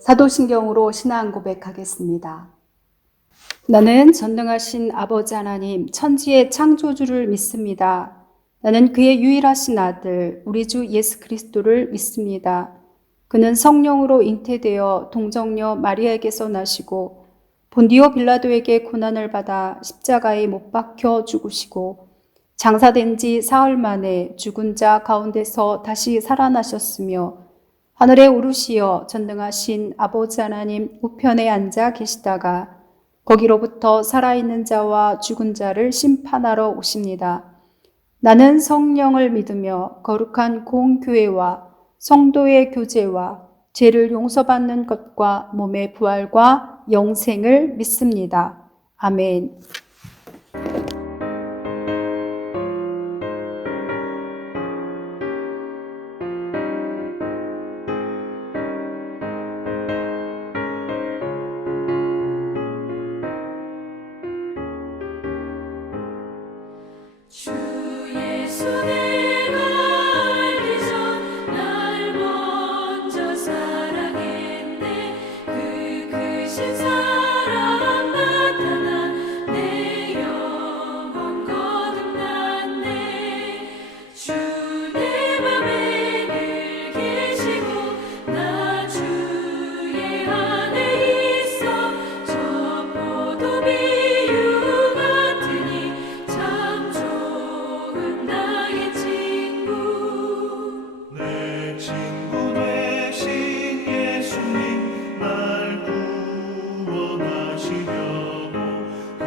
사도신경으로 신앙 고백하겠습니다. 나는 전능하신 아버지 하나님, 천지의 창조주를 믿습니다. 나는 그의 유일하신 아들, 우리 주 예수 그리스도를 믿습니다. 그는 성령으로 잉태되어 동정녀 마리아에게서 나시고 본디오 빌라도에게 고난을 받아 십자가에 못 박혀 죽으시고 장사된 지 사흘 만에 죽은 자 가운데서 다시 살아나셨으며 하늘에 오르시어 전능하신 아버지 하나님 우편에 앉아 계시다가 거기로부터 살아있는 자와 죽은 자를 심판하러 오십니다. 나는 성령을 믿으며 거룩한 공교회와 성도의 교제와 죄를 용서받는 것과 몸의 부활과 영생을 믿습니다. 아멘. 주 예수 내가 알기 전 날 먼저 사랑했네. 그 크신 사랑 나타나 내 영혼 거듭났네. 주 내 맘에 늘 계시고 나 주의 안에 있어. 저 포도 비유 같으니 참 좋은 나의 친구. 내 친구 되신 예수님 날 구원하시려고 그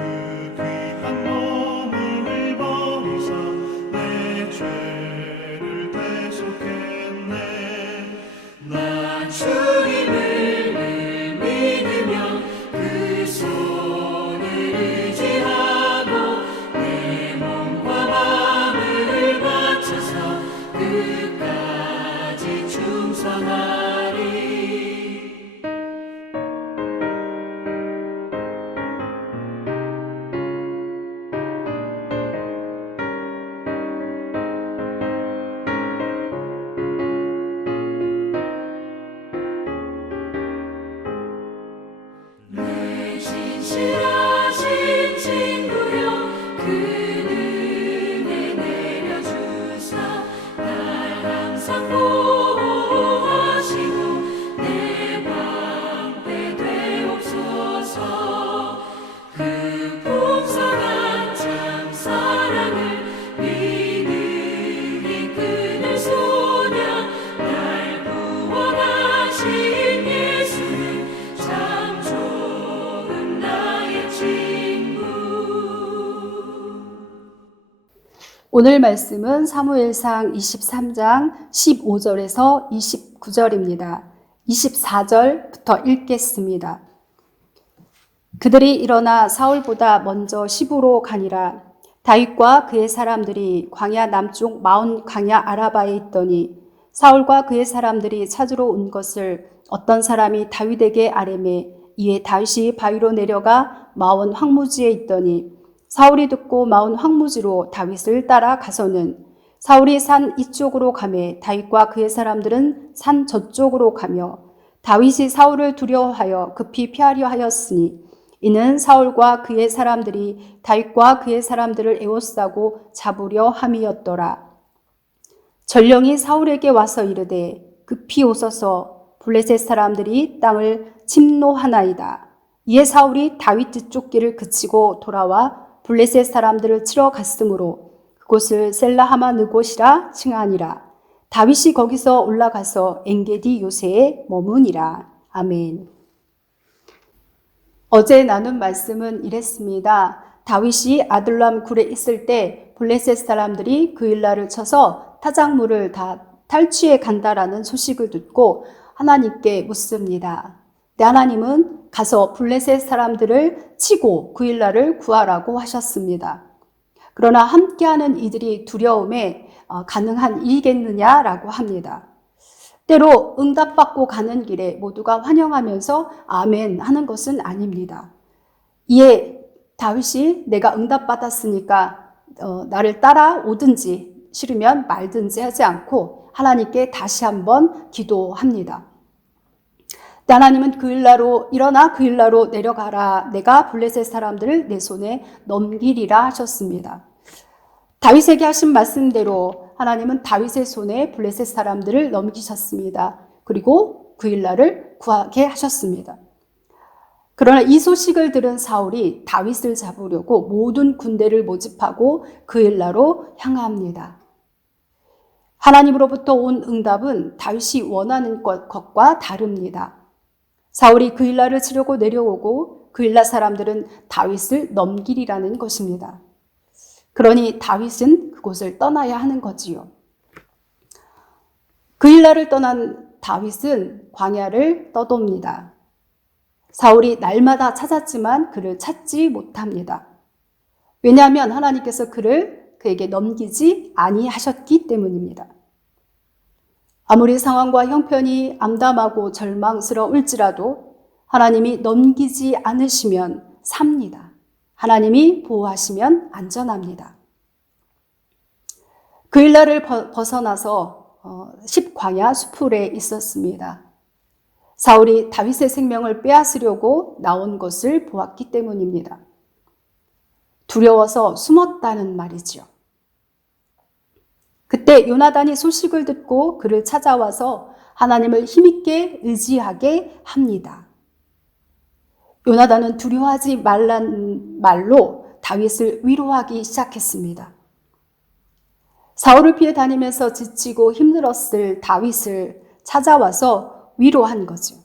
귀한 몸을 버리사 내 죄를 대속했네. 나 주님을 늘 믿으며 그 손을 의지하고 내 몸과 마음을 바쳐서 끝까지 충성하리. 내 진실하신 친구여 그 은혜 내려주사 날 항상 보호하시고 내 방패 되옵소서. 그 풍성한 참 사랑을 믿음이 끊을 소냐. 날 구원하신 예수는 참 좋은 나의 친구. 오늘 말씀은 사무엘상 23장 15절에서 29절입니다. 24절부터 읽겠습니다. 그들이 일어나 사울보다 먼저 시부로 가니라. 다윗과 그의 사람들이 광야 남쪽 마온 광야 아라바에 있더니 사울과 그의 사람들이 찾으러 온 것을 어떤 사람이 다윗에게 아뢰매 이에 다윗이 바위로 내려가 마온 황무지에 있더니 사울이 듣고 마온 황무지로 다윗을 따라 가서는 사울이 산 이쪽으로 가매 다윗과 그의 사람들은 산 저쪽으로 가며 다윗이 사울을 두려워하여 급히 피하려 하였으니 이는 사울과 그의 사람들이 다윗과 그의 사람들을 에워싸고 잡으려 함이었더라. 전령이 사울에게 와서 이르되 급히 오소서 블레셋 사람들이 땅을 침노하나이다. 이에 사울이 다윗 뒤쫓기를 그치고 돌아와 블레셋 사람들을 치러 갔으므로 그곳을 셀라하마느곳이라 칭하니라. 다윗이 거기서 올라가서 엔게디 요새에 머무니라. 아멘. 어제 나눈 말씀은 이랬습니다. 다윗이 아둘람 굴에 있을 때 블레셋 사람들이 그 일라를 쳐서 타작물을 다 탈취해 간다라는 소식을 듣고 하나님께 묻습니다. 네, 하나님은 가서 블레셋 사람들을 치고 그 일라를 구하라고 하셨습니다. 그러나 함께하는 이들이 두려움에 가능한 일이겠느냐라고 합니다. 때로 응답받고 가는 길에 모두가 환영하면서 아멘 하는 것은 아닙니다. 이에 다윗이 내가 응답받았으니까 나를 따라오든지 싫으면 말든지 하지 않고 하나님께 다시 한번 기도합니다. 하나님은 그 일나로 일어나 그 일나로 내려가라. 내가 블레셋 사람들을 내 손에 넘기리라 하셨습니다. 다윗에게 하신 말씀대로 하나님은 다윗의 손에 블레셋 사람들을 넘기셨습니다. 그리고 그 일나를 구하게 하셨습니다. 그러나 이 소식을 들은 사울이 다윗을 잡으려고 모든 군대를 모집하고 그 일나로 향합니다. 하나님으로부터 온 응답은 다윗이 원하는 것과 다릅니다. 사울이 그 일나를 치려고 내려오고 그 일나 사람들은 다윗을 넘기리라는 것입니다. 그러니 다윗은 그곳을 떠나야 하는 거지요. 그 일나를 떠난 다윗은 광야를 떠돕니다. 사울이 날마다 찾았지만 그를 찾지 못합니다. 왜냐하면 하나님께서 그에게 넘기지 아니하셨기 때문입니다. 아무리 상황과 형편이 암담하고 절망스러울지라도 하나님이 넘기지 않으시면 삽니다. 하나님이 보호하시면 안전합니다. 그 일날을 벗어나서 십광야 수풀에 있었습니다. 사울이 다윗의 생명을 빼앗으려고 나온 것을 보았기 때문입니다. 두려워서 숨었다는 말이지요. 그때 요나단이 소식을 듣고 그를 찾아와서 하나님을 힘있게 의지하게 합니다. 요나단은 두려워하지 말란 말로 다윗을 위로하기 시작했습니다. 사울을 피해 다니면서 지치고 힘들었을 다윗을 찾아와서 위로한 거죠.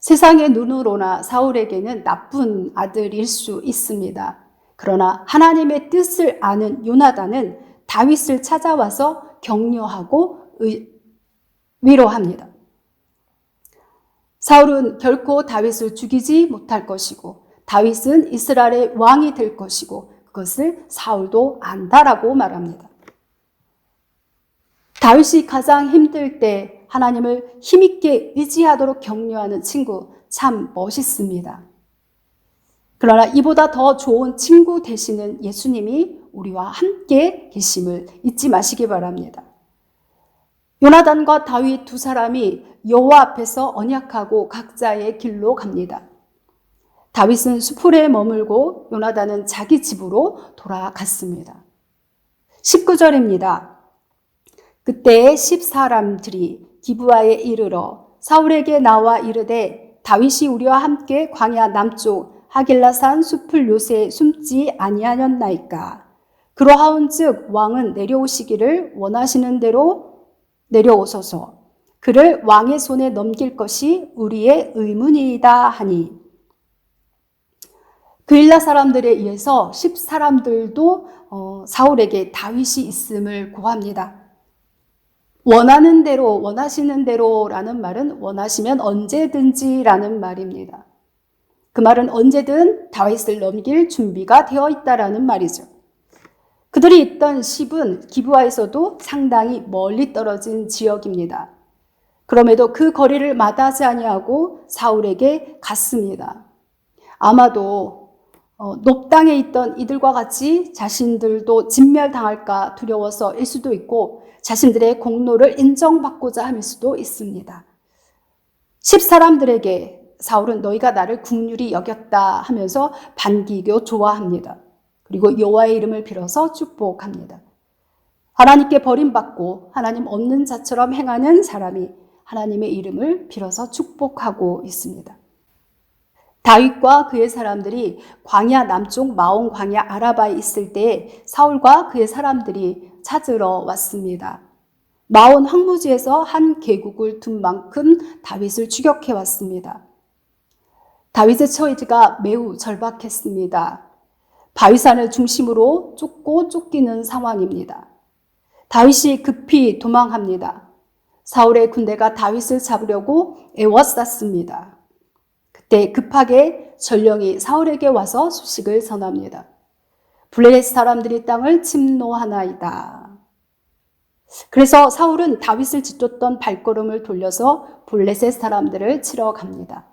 세상의 눈으로나 사울에게는 나쁜 아들일 수 있습니다. 그러나 하나님의 뜻을 아는 요나단은 다윗을 찾아와서 격려하고 위로합니다. 사울은 결코 다윗을 죽이지 못할 것이고 다윗은 이스라엘의 왕이 될 것이고 그것을 사울도 안다라고 말합니다. 다윗이 가장 힘들 때 하나님을 힘있게 의지하도록 격려하는 친구 참 멋있습니다. 그러나 이보다 더 좋은 친구 되시는 예수님이 우리와 함께 계심을 잊지 마시기 바랍니다. 요나단과 다윗 두 사람이 여호와 앞에서 언약하고 각자의 길로 갑니다. 다윗은 수풀에 머물고 요나단은 자기 집으로 돌아갔습니다. 19절입니다. 그때 10사람들이 기브아에 이르러 사울에게 나와 이르되 다윗이 우리와 함께 광야 남쪽 하길라산 숲을 요새 숨지 아니하였나이까. 그러하온즉 왕은 내려오시기를 원하시는 대로 내려오소서. 그를 왕의 손에 넘길 것이 우리의 의문이다 하니. 그 일라 사람들에 의해서 10사람들도 사울에게 다윗이 있음을 고합니다. 원하는 대로, 원하시는 대로라는 말은 원하시면 언제든지라는 말입니다. 그 말은 언제든 다윗을 넘길 준비가 되어 있다라는 말이죠. 그들이 있던 10은 기브아에서도 상당히 멀리 떨어진 지역입니다. 그럼에도 그 거리를 마다하지 아니하고 사울에게 갔습니다. 아마도 높당에 있던 이들과 같이 자신들도 진멸당할까 두려워서일 수도 있고 자신들의 공로를 인정받고자 함일 수도 있습니다. 10사람들에게 사울은 너희가 나를 긍휼히 여겼다 하면서 반기고 좋아합니다. 그리고 여호와의 이름을 빌어서 축복합니다. 하나님께 버림받고 하나님 없는 자처럼 행하는 사람이 하나님의 이름을 빌어서 축복하고 있습니다. 다윗과 그의 사람들이 광야 남쪽 마온 광야 아라바에 있을 때 사울과 그의 사람들이 찾으러 왔습니다. 마온 황무지에서 한 계곡을 둔 만큼 다윗을 추격해 왔습니다. 다윗의 처지가 매우 절박했습니다. 바위산을 중심으로 쫓고 쫓기는 상황입니다. 다윗이 급히 도망합니다. 사울의 군대가 다윗을 잡으려고 에워쌌습니다. 그때 급하게 전령이 사울에게 와서 소식을 전합니다. 블레셋 사람들이 땅을 침노하나이다. 그래서 사울은 다윗을 짓쫓던 발걸음을 돌려서 블레셋 사람들을 치러 갑니다.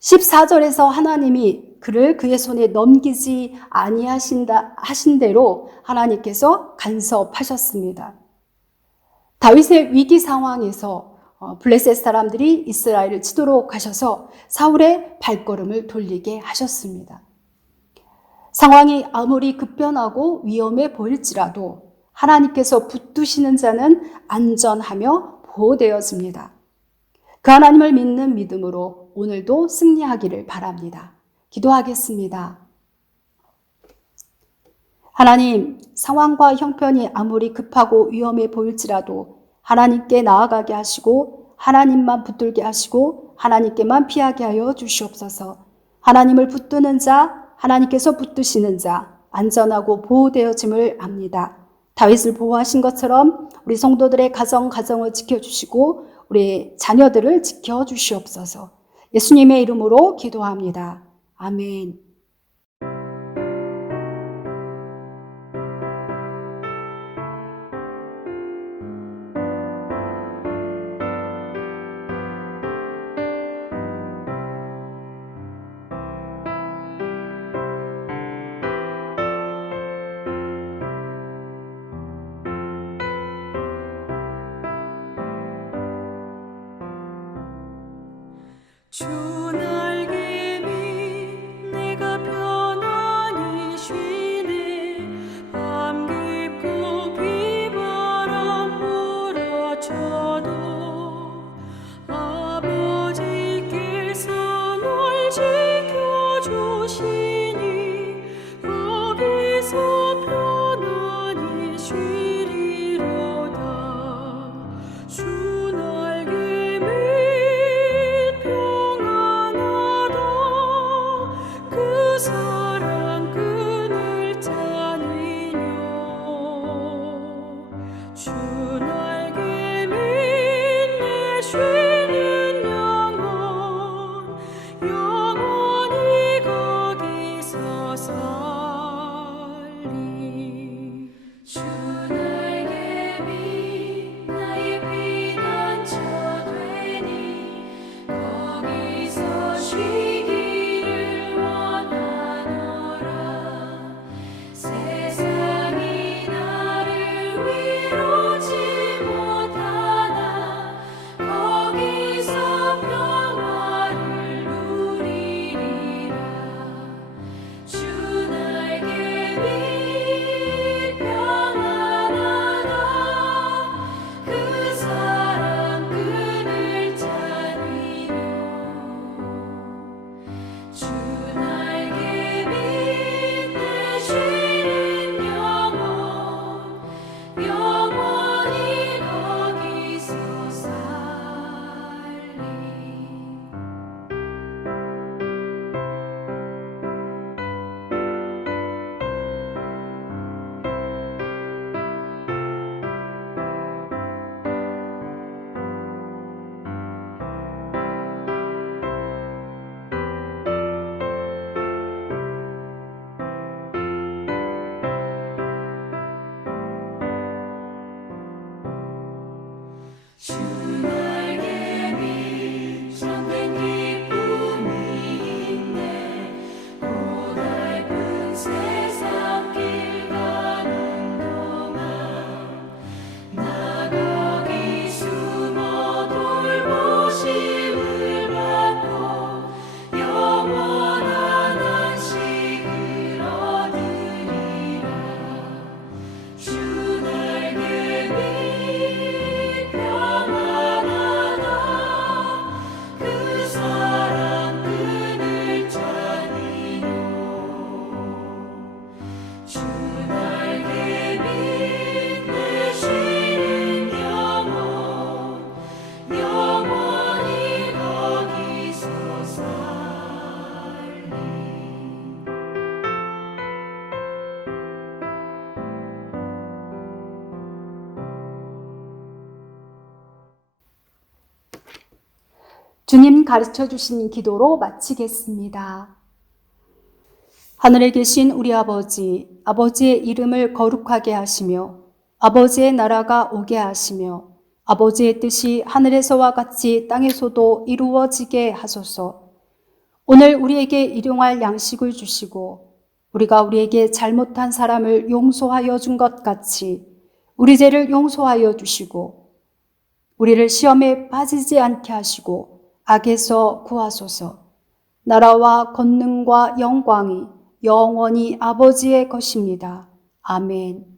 14절에서 하나님이 그를 그의 손에 넘기지 하신 대로 하나님께서 간섭하셨습니다. 다윗의 위기 상황에서 블레셋 사람들이 이스라엘을 치도록 하셔서 사울의 발걸음을 돌리게 하셨습니다. 상황이 아무리 급변하고 위험해 보일지라도 하나님께서 붙드시는 자는 안전하며 보호되어집니다. 그 하나님을 믿는 믿음으로 오늘도 승리하기를 바랍니다. 기도하겠습니다. 하나님, 상황과 형편이 아무리 급하고 위험해 보일지라도 하나님께 나아가게 하시고 하나님만 붙들게 하시고 하나님께만 피하게 하여 주시옵소서. 하나님을 붙드는 자, 하나님께서 붙드시는 자, 안전하고 보호되어짐을 압니다. 다윗을 보호하신 것처럼 우리 성도들의 가정을 지켜주시고 우리 자녀들을 지켜주시옵소서. 예수님의 이름으로 기도합니다. 아멘. 주 날개 밑 내가 편안히 쉬네. 밤 깊고 비바람 몰아쳐도 아버지께서 널 지켜주시니 거기서 편안히 쉬리로다. 주 날개 밑 그 사랑 끈을 짜니뇨. 주 날개 밑에 쉬는 영원히 거기서 살리. 주 날개 밑 나의 피난처 되니 거기서 쉬기를 원하노라. 세상이 나를 위로치 못하나 거기서 평화를 누리리라. 주 날개 밑 평안하다. 그 사랑 끈을 짜니뇨. 주 날개 밑에 쉬는 영원히 거기서 살리. 주 날개 밑 참된 기쁨이 있네. 고달픈 세상 길 가는 동안 나 거기 숨어 돌보심을 받고 영원한 안식을 얻으리라. 주 날개 밑 평안하다. 그 사랑 끈을 짜니뇨. 주 날개 밑에 쉬는 영원히 거기서 살리. 주님 가르쳐 주신 기도로 마치겠습니다. 하늘에 계신 우리 아버지, 아버지의 이름을 거룩하게 하시며 아버지의 나라가 오게 하시며 아버지의 뜻이 하늘에서와 같이 땅에서도 이루어지게 하소서. 오늘 우리에게 일용할 양식을 주시고 우리가 우리에게 잘못한 사람을 용서하여 준 것 같이 우리 죄를 용서하여 주시고 우리를 시험에 빠지지 않게 하시고 악에서 구하소서. 나라와 권능과 영광이 영원히 아버지의 것입니다. 아멘.